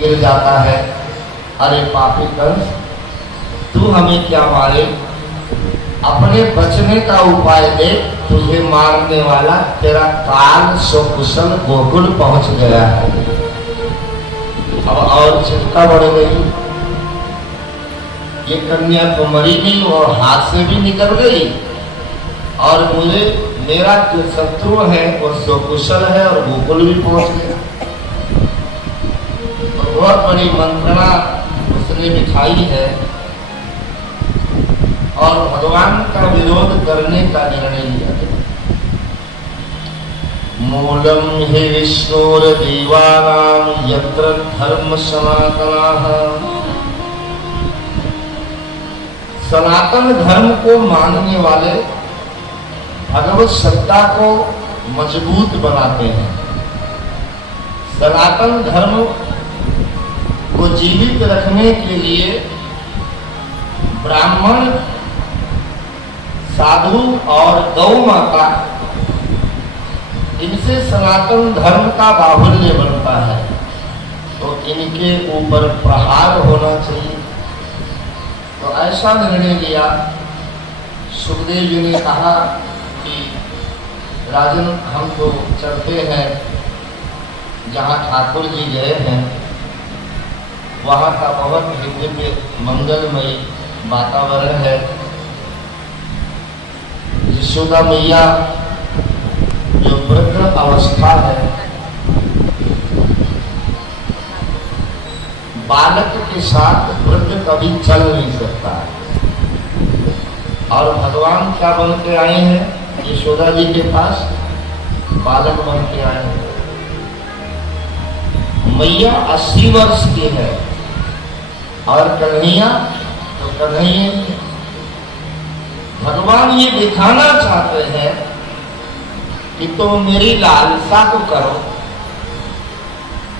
गिर जाता है, अरे पापी कंस, तू हमें क्या मारे, अपने बचने का उपाय दे, तुझे मारने वाला तेरा काल सकुशल गोकुल पहुंच गया है। अब और चिंता बढ़ गई, ये कन्या तो मरी नहीं और हाथ से भी निकल गई, और मुझे मेरा जो शत्रु है वो सकुशल है और गोकुल भी पहुंच गया। तो बहुत बड़ी मंत्रणा उसने बिठाई है और भगवान का विरोध करने का निर्णय लिया गया। मूलम हे विष्णुर देवानां यत्र धर्म सनातनः, सनातन धर्म को मानने वाले भगवत सत्ता को मजबूत बनाते हैं। सनातन धर्म को जीवित रखने के लिए ब्राह्मण, साधु और गौ माता, इनसे सनातन धर्म का बाहुल्य बनता है, तो इनके ऊपर प्रहार होना चाहिए। तो ऐसा निर्णय लिया। सुखदेव जी ने कहा कि राजन, हम तो चलते हैं जहाँ ठाकुर जी गए हैं, वहाँ का बहुत दिव्य मंगलमयी वातावरण है। यशोदा मैया जो वृद्ध अवस्था है, बालक के साथ वृद्ध कभी चल नहीं सकता है, और भगवान क्या बन के आए हैं यशोदा जी के पास, बालक बन के आए हैं। मैया 80 वर्ष की है और कन्हैया तो कन्हैया। भगवान ये दिखाना चाहते हैं कि तुम मेरी लालसा तो करो,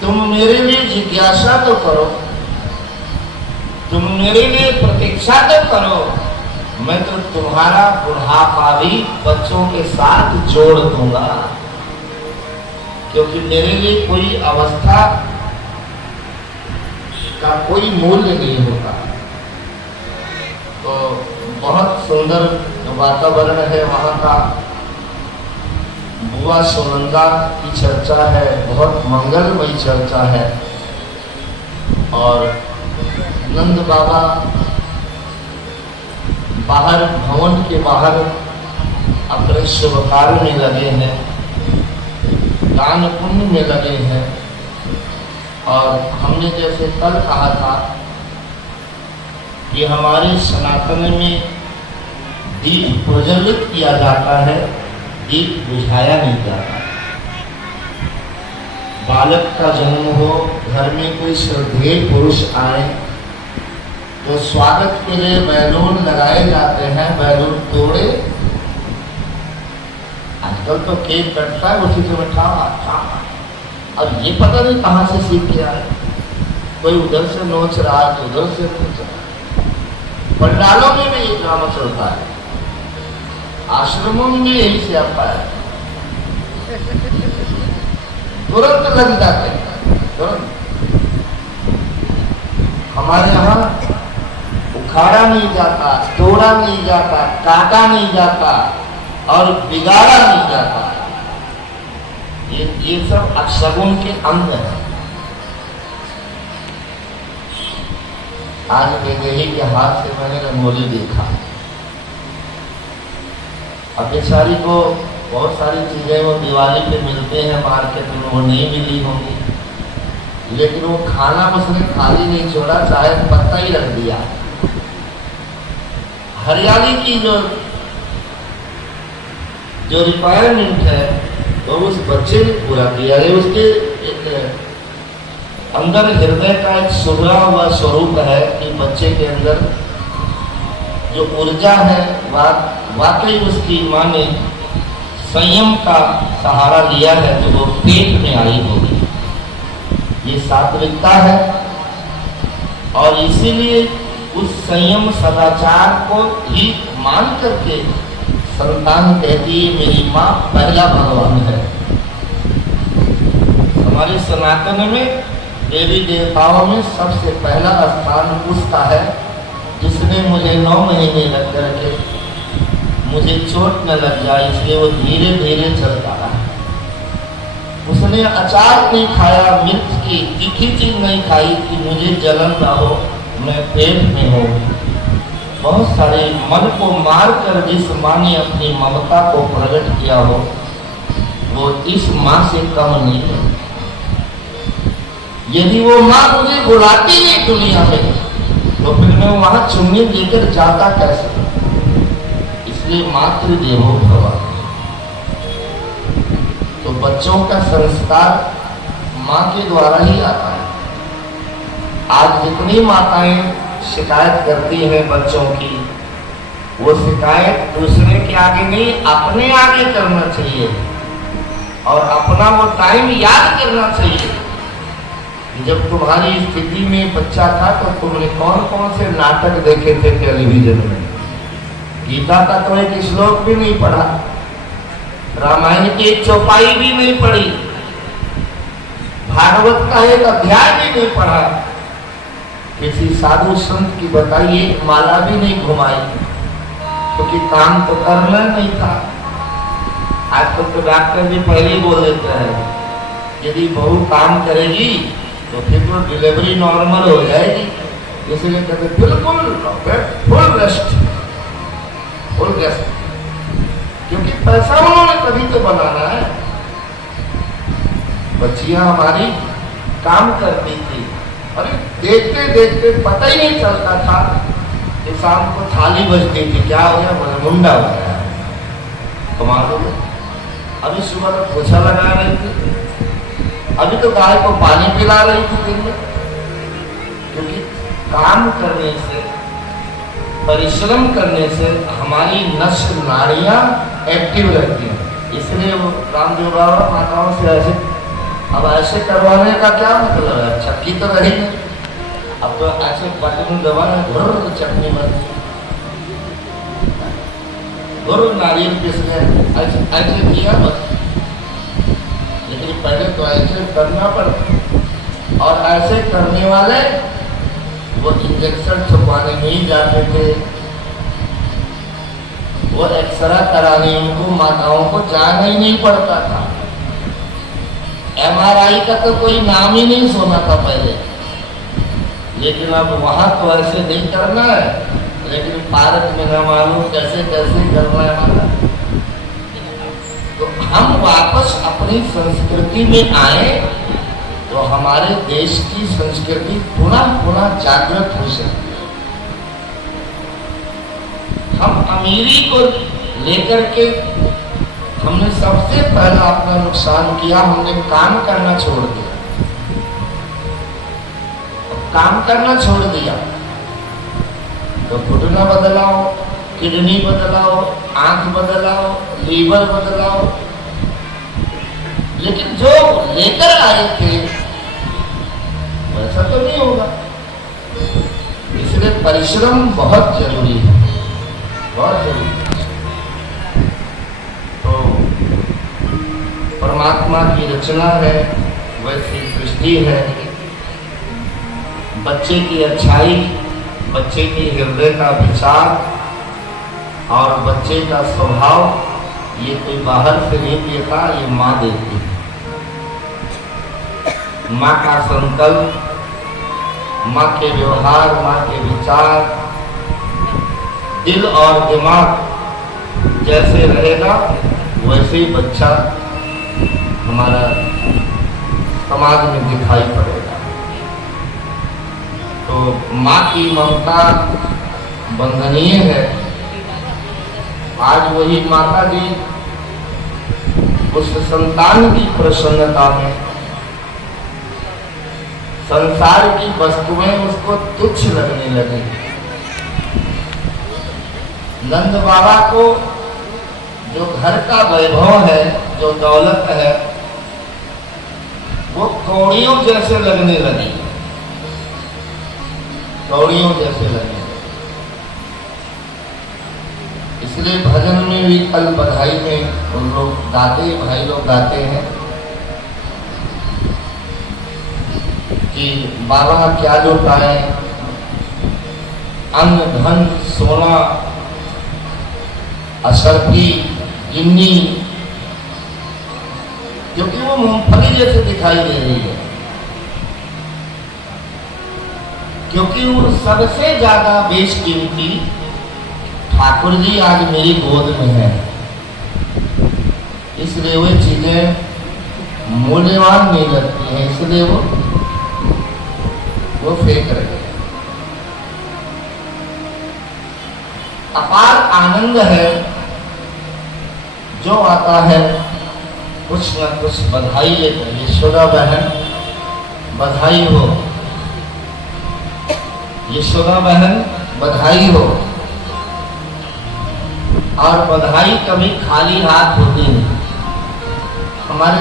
तुम मेरे लिए जिज्ञासा तो करो, तुम मेरे लिए प्रतीक्षा तो करो, मैं तो तुम्हारा बुढ़ापा भी बच्चों के साथ जोड़ दूंगा, क्योंकि मेरे लिए कोई अवस्था का कोई मूल्य नहीं होता। तो बहुत सुंदर वातावरण है वहाँ का। बुआ सुनंदा की चर्चा है, बहुत मंगलमयी चर्चा है। और नंद बाबा बाहर, भवन के बाहर अपने शुभ कार्य में लगे हैं, दान पुण्य में लगे हैं। और हमने जैसे कल कहा था कि हमारे सनातन में दीप प्रज्वलित किया जाता है, दीप बुझाया नहीं जाता। बालक का जन्म हो, घर में कोई श्रद्धेय पुरुष आए तो स्वागत के लिए बैलून लगाए जाते हैं, बैलून तोड़े। आजकल तो केक कटता है, उसी से बैठा अब ये पता नहीं कहाँ से सीख के आए, कोई उधर से नोच रहा है तो उधर से नोच रहा है। पंडालों में भी ये ड्रामा चलता है, आश्रमों में भी यही से आता है, तुरंत लग जाते हैं, तुरंत। हमारे यहाँ उखाड़ा नहीं जाता, तोड़ा नहीं जाता, काटा नहीं जाता और बिगाड़ा नहीं जाता। ये सब अपशगुन के अंग है। आज वैदेही के हाथ से मैंने रंगोली देखा। अब बेचारी को बहुत सारी चीजें वो दिवाली पे मिलते हैं मार्केट में, वो नहीं मिली होंगी, लेकिन वो खाना उसने खाली नहीं छोड़ा, चाहे पत्ता ही रख दिया। हरियाली की जो रिक्वायरमेंट है तो उस बच्चे ने पूरा किया है। उसके एक अंदर हृदय का एक सुधरा हुआ स्वरूप है कि बच्चे के अंदर जो ऊर्जा है वाकई उसकी माँ ने संयम का सहारा लिया है, तो वो पेट में आई होगी। ये सात्विकता है और इसीलिए उस संयम सदाचार को ही मान करके संतान कहती है मेरी माँ पहला भगवान है। हमारे सनातन में देवी देवताओं में सबसे पहला स्थान उसका है जिसने मुझे 9 महीने लग करके मुझे चोट न लग जाए, इसलिए वो धीरे धीरे चलता रहा। उसने अचार नहीं खाया, मिर्च की तीखी चीज नहीं खाई कि मुझे जलन ना हो, मैं पेट में हूँ। बहुत सारे मन को मारकर जिस माँ ने अपनी ममता को प्रकट किया हो, वो इस माँ से कम नहीं है। यदि वो माँ मुझे बुलाती नहीं दुनिया में, तो फिर मैं वहां चुन्नी लेकर जाता कैसे? इसलिए मातृदेवो भव। तो बच्चों का संस्कार माँ के द्वारा ही आता है। आज जितनी माताएं शिकायत करती हैं बच्चों की, वो शिकायत दूसरे के आगे नहीं, अपने आगे करना चाहिए और अपना वो टाइम याद करना चाहिए। जब तुम्हारी स्थिति में बच्चा था तो तुमने कौन कौन से नाटक देखे थे टेलीविजन में? गीता का तो एक श्लोक भी नहीं पढ़ा, रामायण की एक चौपाई भी नहीं पढ़ी, भागवत का एक अध्याय भी नहीं पढ़ा, किसी साधु संत की बताइए माला भी नहीं घुमाई, क्योंकि काम तो करना नहीं था। आजकल तो डॉक्टर भी पहले ही बोल देते हैं यदि बहू काम करेगी तो फिर तो डिलीवरी नॉर्मल हो जाएगी। इसलिए कहते बिल्कुल फुल रेस्ट, फुल रेस्ट, क्योंकि पैसा उन्होंने तभी तो बनाना है। बच्चियां हमारी काम करती थी, अरे देखते देखते पता ही नहीं चलता था कि शाम को थाली बजती थी, क्या हो गया, बोले मुंडा हो गया, कमाल हो गया। अभी सुबह तो पोछा लगा रही थी, अभी तो गाय को पानी पिला रही थी दिन में, क्योंकि काम करने से, परिश्रम करने से हमारी नष्ट नाड़ियां एक्टिव रहती हैं। इसलिए वो रामदेव बाबा माताओं से ऐसे, अब ऐसे करवाने का क्या मतलब है? चक्की तो रहेगी, अब तो ऐसे बटन दबाना, घुर चटनी बनती, घुर नारियल पिस गए, ऐसे किया बस। लेकिन पहले तो ऐसे करना पड़ता, और ऐसे करने वाले वो इंजेक्शन छुपाने नहीं जाते थे, वो एक्सरे कराने उनको माताओं को जाना ही नहीं पड़ता था। MRI का तो कोई नाम ही नहीं सुना था पहले, लेकिन अब वहां तो ऐसे नहीं करना है, लेकिन पार्क में न मालूम कैसे कैसे करना है हमारा। तो हम वापस अपनी संस्कृति में आए तो हमारे देश की संस्कृति पुनः पुनः जागृत हो सकती है। हम अमीरी को लेकर के हमने सबसे पहला अपना नुकसान किया, हमने काम करना छोड़ दिया। काम करना छोड़ दिया तो घुटना बदलाओ, किडनी बदलाओ, आंख बदलाओ, लीवर बदलाओ, लेकिन जो लेकर आए थे वैसा तो नहीं होगा। इसलिए परिश्रम बहुत जरूरी है, बहुत जरूरी है। तो परमात्मा की रचना है, वैसी सृष्टि है। बच्चे की अच्छाई, बच्चे की हृदय का विचार और बच्चे का स्वभाव ये कोई बाहर से नहीं देता, ये माँ देती है। माँ का संकल्प, माँ के व्यवहार, माँ के विचार, दिल और दिमाग जैसे रहेगा वैसे ही बच्चा हमारा समाज में दिखाई पड़ेगा। तो माँ की ममता वंदनीय है। आज वही माता जी उस संतान की प्रसन्नता में संसार की वस्तुएं उसको तुच्छ लगने लगी। नंद बाबा को जो घर का वैभव है, जो दौलत है, वो कौड़ियों जैसे लगने लगी, कौड़ियों जैसे लगने लगी। इसलिए भजन में भी कल बधाई में उन लोग गाते, भाई लोग गाते हैं कि कि बाबा क्या लौटाए, अन्न धन सोना अशर्फी गिन्नी, क्योंकि वो मूंगफली जैसे दिखाई दे रही है, क्योंकि वो सबसे ज्यादा बेशकीमती ठाकुर जी आज मेरी गोद में है, इसलिए वे चीजें मूल्यवान नहीं लगती हैं, इसलिए वो फेंक रहे हैं। अपार आनंद है जो आता है, कुछ न कुछ बधाई लेकर। यशोदा बहन बधाई हो, यशोदा बहन बधाई हो। और बधाई कभी खाली हाथ होती नहीं। हमारे